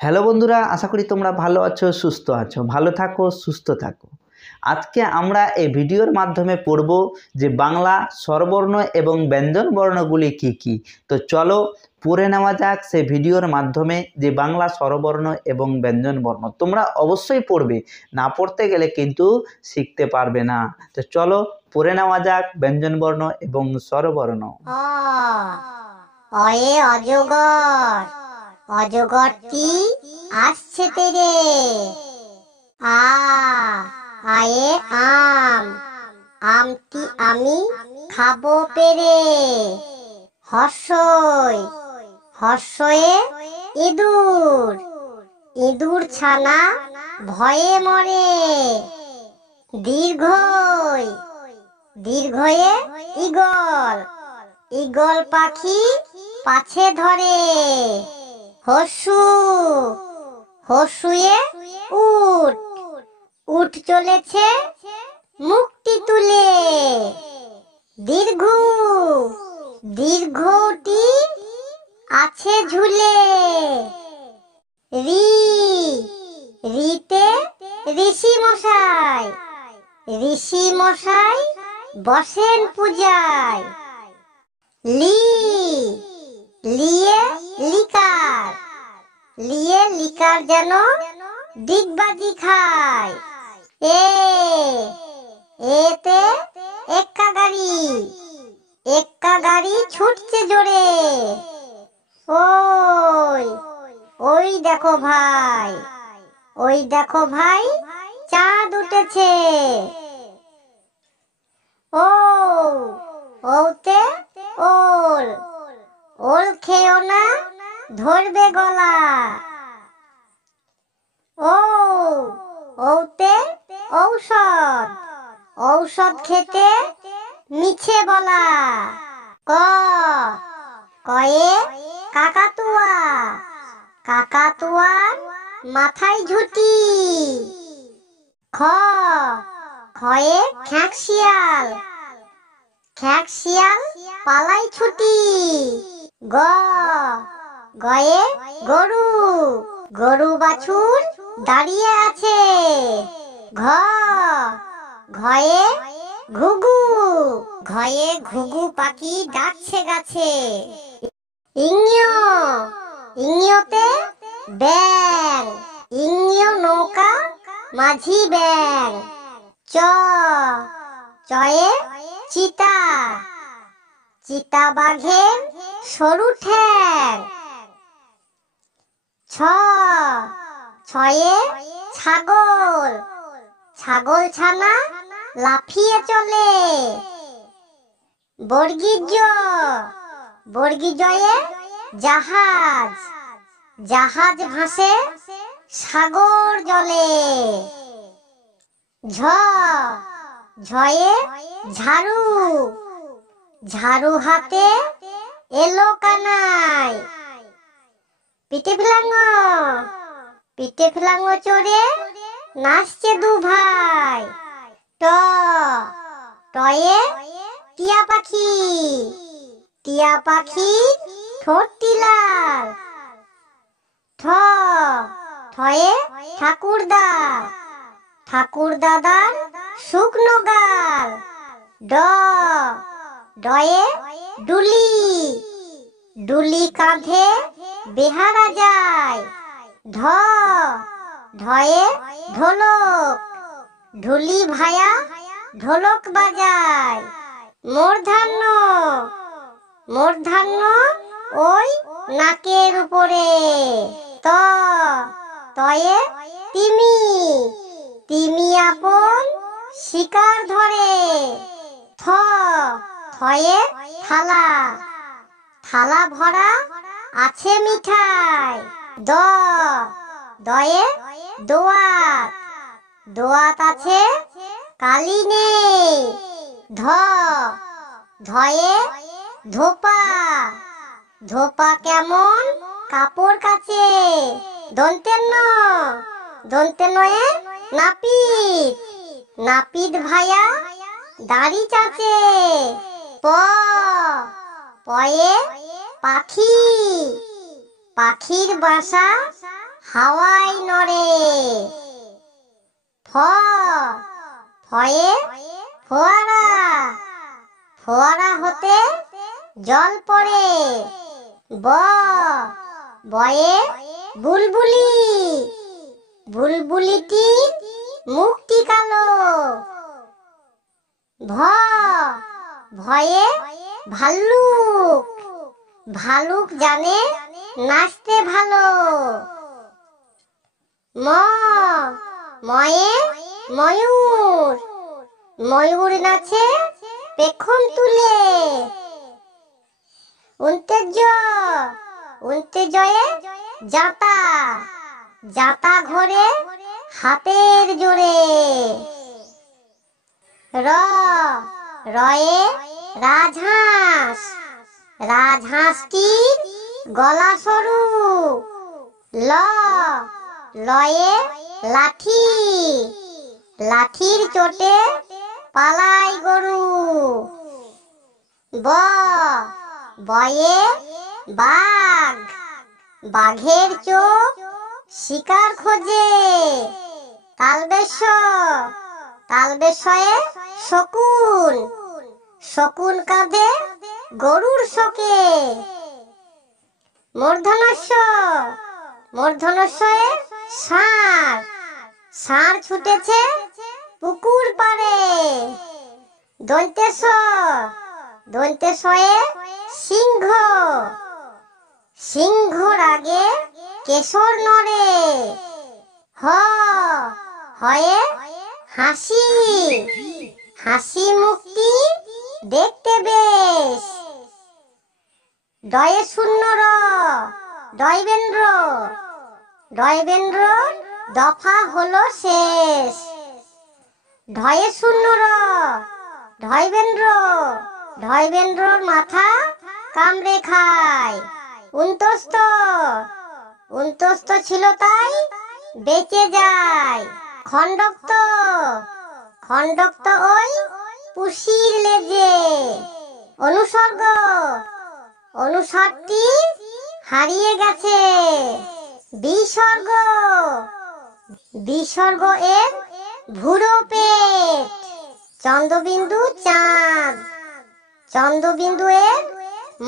Hello বন্ধুরা, আশা করি তোমরা ভালো আছো, সুস্থ আছো। ভালো থাকো, সুস্থ থাকো। আজকে আমরা এই ভিডিওর মাধ্যমে পড়ব যে বাংলা স্বরবর্ণ এবং ব্যঞ্জন বর্ণগুলি কি কি। তো চলো পড়ে নেওয়া যাক সেই ভিডিওর মাধ্যমে যে বাংলা স্বরবর্ণ এবং ব্যঞ্জন বর্ণ। তোমরা অবশ্যই পড়বে, না পড়তে গেলে কিন্তু শিখতে পারবে না। তো চলো পড়ে নেওয়া যাক ব্যঞ্জন বর্ণ এবং স্বরবর্ণ। অয়ে অজগর, অজগরটি আসছে তেরে। আয়ে আম, আমটি আমি খাবো পেরে। হর্ষই, হর্ষয়ে ইঁদুর, ইঁদুর ছানা ভয়ে মরে। দীর্ঘই, দীর্ঘয়ে ঈগল, ঈগল পাখি পাছে ধরে। হর্ষু, হর্ষুয়ে উট, উট চলেছে মুখটি তুলে। দীর্ঘ, দীর্ঘটি আছে ঝুলে। রি, রিতে ঋষি মশাই, ঋষি মশাই বসেন পূজায়। লি, লিয়ে লিকার, লিয়ে লিকার যেন ডিগবাজি খায়। এতে এক্কা গাড়ি, এক্কা গাড়ি ছুটছে জোরে। ওই, ওই দেখো ভাই, ওই দেখো ভাই চাঁদ উঠেছে। ও, ওতে ওল, ওল খেও না ধরবে গলা। ও, ওতে ঔষধ, ঔষধ খেতে মিছে বলা। ক, কয়ে কাকাতুয়া, কাকাতুয়ার মাথায় ঝুঁটি। খ, খয়ে খ্যাঁক শিয়াল, খ্যাঁক শিয়াল পালাই ছুটি। গ, গয়ে গরু, গরু বাছুর দাঁড়িয়ে আছে। ঘ, ঘয়ে ঘুঘু, ঘয়ে ঘুঘু পাখি ডাকছে গাছে। ইংয়, ইংয়তে ব্যাং, ইংয় নৌকা মাঝি ব্যাং। চ, চয়ে চিতা, চিতা বাঘের সরু ঠ্যাং। ছ, ছয়ে ছাগল, ছাগল ছানা লাফিয়ে চলে। বর্গীজ, বর্গীজয়ে জাহাজ, জাহাজ ভাসে সাগর জলে। ঝ, ঝয়ে ঝাড়ু, ঝাড়ু হাতে এলো কানাই। পিঠে ফেলাঙ্গ, পিঠে ফেলাঙ্গ চড়ে নাচছে দু ভাই। ট, টয়ে টিয়া পাখি, টিয়া পাখি ঠোঁটটি লাল। ঠ, ঠয়ে ঠাকুরদা, ঠাকুর দাদার শুকনো গাল। ড, ডয়ে ডুলি, ডুলি কাঁধে বেহারা যায়। ঢ, ঢয়ে ঢোলক, ঢুলি ভায়া ঢোলক বাজায়। মূর্ধন্য, মূর্ধন্য ওই নাকের উপরে। ত, তয়ে তিমি, তিমি আপন শিকার ধরে। থ, থয়ে থালা, থালা ভরা আছে মিঠাই। দ, দয়ে দোয়াত, দোয়াত আছে কালি নেই। ধ, ধয়ে ধোপা, ধোপা কেমন কাপড় কাচে। দন্তের ন, দন্তের নয়ে নাপিত, নাপিত ভায়া দাড়ি চাচে। প, পয়ে পাখি, পাখির বাসা হাওয়ায় নড়ে। ফ ফয়ে ফোয়ারা, ফোয়ারা হতে জল পড়ে। ব বয়ে বুলবুলি, বুলবুলিটির মুখটি কালো। ভ ভয়ে ভাল্লুক, ভালুক জানে নাচতে ভালো। ম ময়ে ময়ূর, ময়ূর নাচে পেখম তুলে। উন্তেজয়ে জাতা, জাতা ঘোরে হাতের জোরে। র রয়ে রাজহাঁস, রাজহাঁসটির গলা সরু। ল লয়ে লাঠি, লাঠির চোটে পালাই গরু। ব বয়ে বাঘ, বাঘের চোখ শিকার খোঁজে। তালবেশ তালবেশয়ে শকুন, শকুন কাঁধে গরুর শোকে। মূর্ধনস্য মূর্ধনস্যয়ে ষাঁড়, ষাঁড় ছুটেছে পুকুর পাড়ে। দন্তেশ দন্তেশয়ে সিংহ, সিংহর আগে কেশর নড়ে। হ হয়ে হাসি, হাসি মুখটি দেখতে বেশ। ডয়ে শূন্য র ডয়বেন্দ্র, ডয়বেন্দ্র দফা হলো শেষ। ঢয়ে শূন্য র ঢয়বেন্দ্র, ঢয়বেন্দ্রর মাথা কামড়ে খায়। উন্তস্ত উন্তস্ত ছিল তাই বেঁচে যায়। খণ্ডক্ত খণ্ডক্ত ওই পুষির লেজে। অনুসর্গ অনুসারটি হারিয়ে গেছে। বিসর্গ বিসর্গ এর ভুরো পেট। চন্দ্রবিন্দু চাঁদ, চন্দ্রবিন্দু এর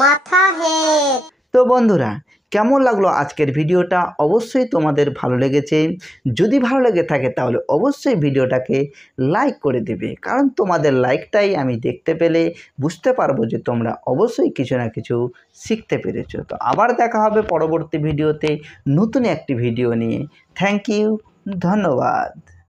মাথা হেড। তো বন্ধুরা, কেমন লাগলো আজকের ভিডিওটা? অবশ্যই তোমাদের ভালো লেগেছে। যদি ভালো লেগে থাকে তাহলে অবশ্যই ভিডিওটাকে লাইক করে দেবে, কারণ তোমাদের লাইকটাই আমি দেখতে পেলে বুঝতে পারবো যে তোমরা অবশ্যই কিছু না কিছু শিখতে পেরেছো। তো আবার দেখা হবে পরবর্তী ভিডিওতে নতুন একটি ভিডিও নিয়ে। থ্যাংক ইউ, ধন্যবাদ।